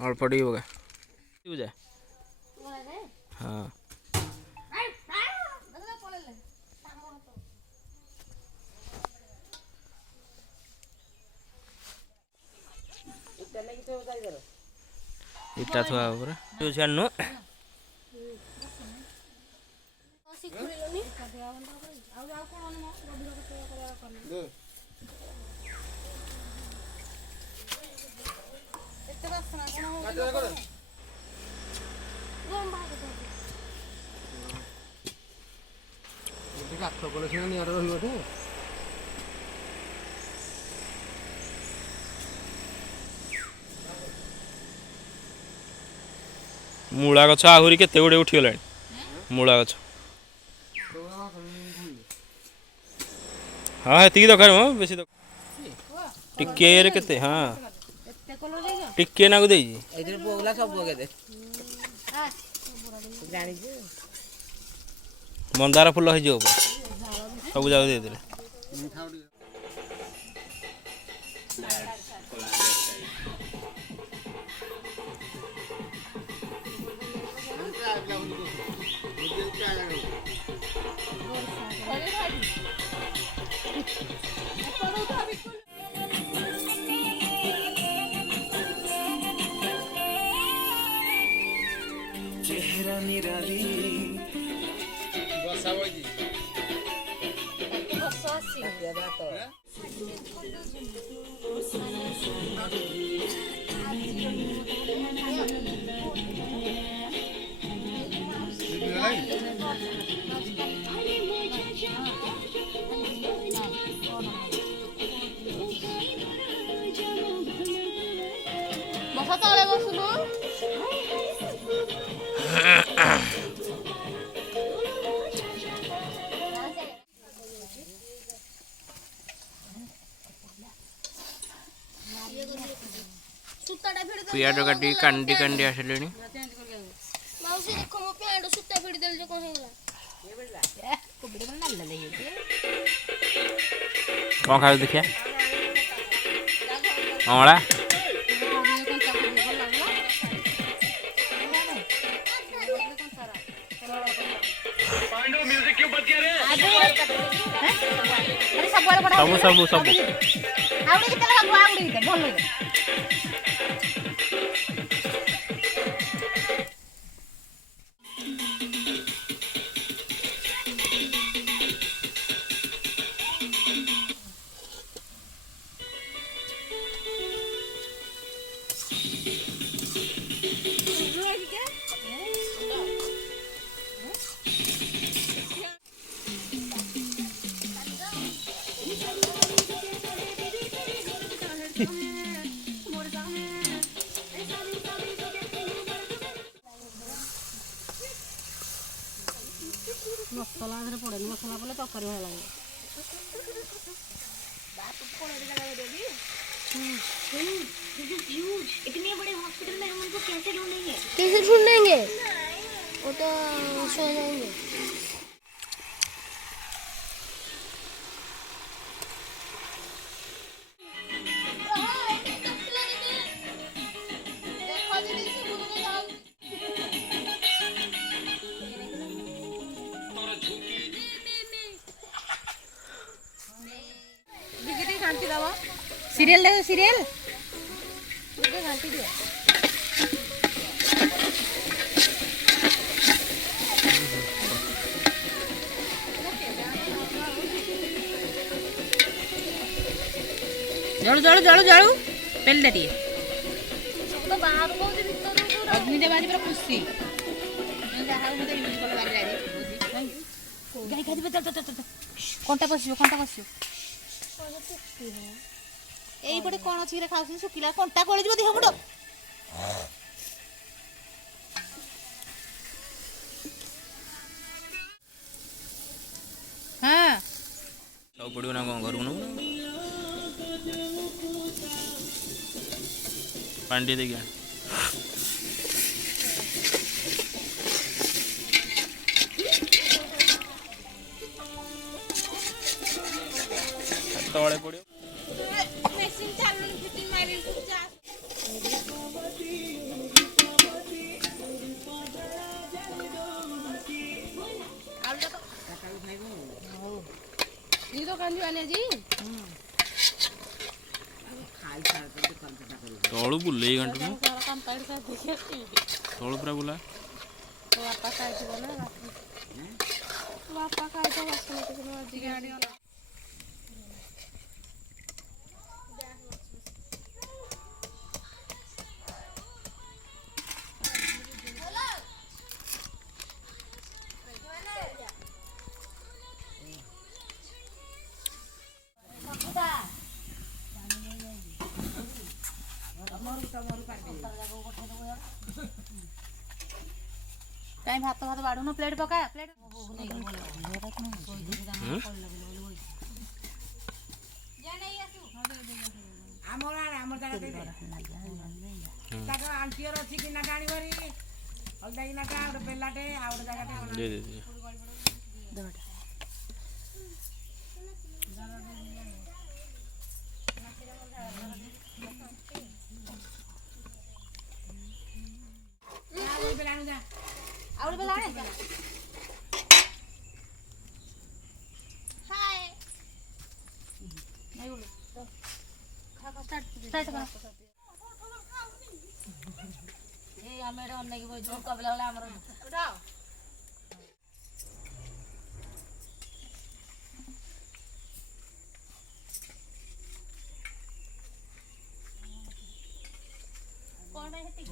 अल्प टी होगा हाँ इटा थोड़ा ऊपर जो जाननो मूला गछ आहरी केते गुडे उठिगला मूला गछ हाँ हेतिकी दरकार म बेसी टिके रे केते हाँ टिके नागु देई एथरे पोगला सब पोगे दे जानि जे मंदार फूल हो जो सब जाग दे देले चेहरा निराली बसा बोजी बसा सी ज्यादा तो बसा तले बसुनु पियाडो काटी कांडी कांडी आसलेनी माउसी देखो मो पियाडो सुत्ता फिडी देल जे कोन हेला को वीडियो बना ले ले कोन खाओ देखिया औला पांडो म्यूजिक क्यों बज गया रे अरे सब वाला बड़ा सब सब सब आवड़ी के तला सब आवड़ी के भल मसाला आधे पड़े मसाला पड़े तरकारी भल लगे इतने बड़े हॉस्पिटल में हम उनको कैसे ढूंढेंगे वो तो सो जाएंगे सीरियल देखो सीरियल देखो घंटी दियो जळू जळू जळू जळू पेल दे टिए तो बाहर को भीतर अग्नि दे बाजी पर खुशी जहां मते यूज कर बारी जाई गाय खादी पे त कोनटा पसियो एई पटे कोन अछि रे खाउसी सुकिला कोनटा कोले जबो देह मुडो हां सब पडियो ना घर न पांडी दे गया ତଳେ ପଡ଼ିବ। ମେସିନ୍ ଚାଲୁନି ଫିଟିଂ ମାରି ଯା ତଳୁ ବୁଲେଇ ଘାଣ୍ଟୁ ତଳୁ ପୁରା ବୁଲା। ବାପା ଖାଇଥିବ ନା ବାପା ଖାଇଥିବ ବାସନ ଅଧିକା କାଇଁ ଭାତ ବାଢୁନ ପ୍ଲେଟ ପକା ପ୍ଲେଟ ଆଣ୍ଟିର ଅଛି କି ନାଟା ଆଣିବାରି ଅଲଗା ନାଟା ଗୋଟେ ବେଲାଟେ ଆଉ ଗୋଟେ ଜାଗାଟେ ଆଉ ବେଲା ଆଣେ ହାय ନାଇ બોલો સ્ટાર્ટ એ ଆମେ ଏଟା ଅନେଇକି ବଇଛୁ କବିଲା ବେଳେ ଆମର ଉଠାଅ କଣ ହେତି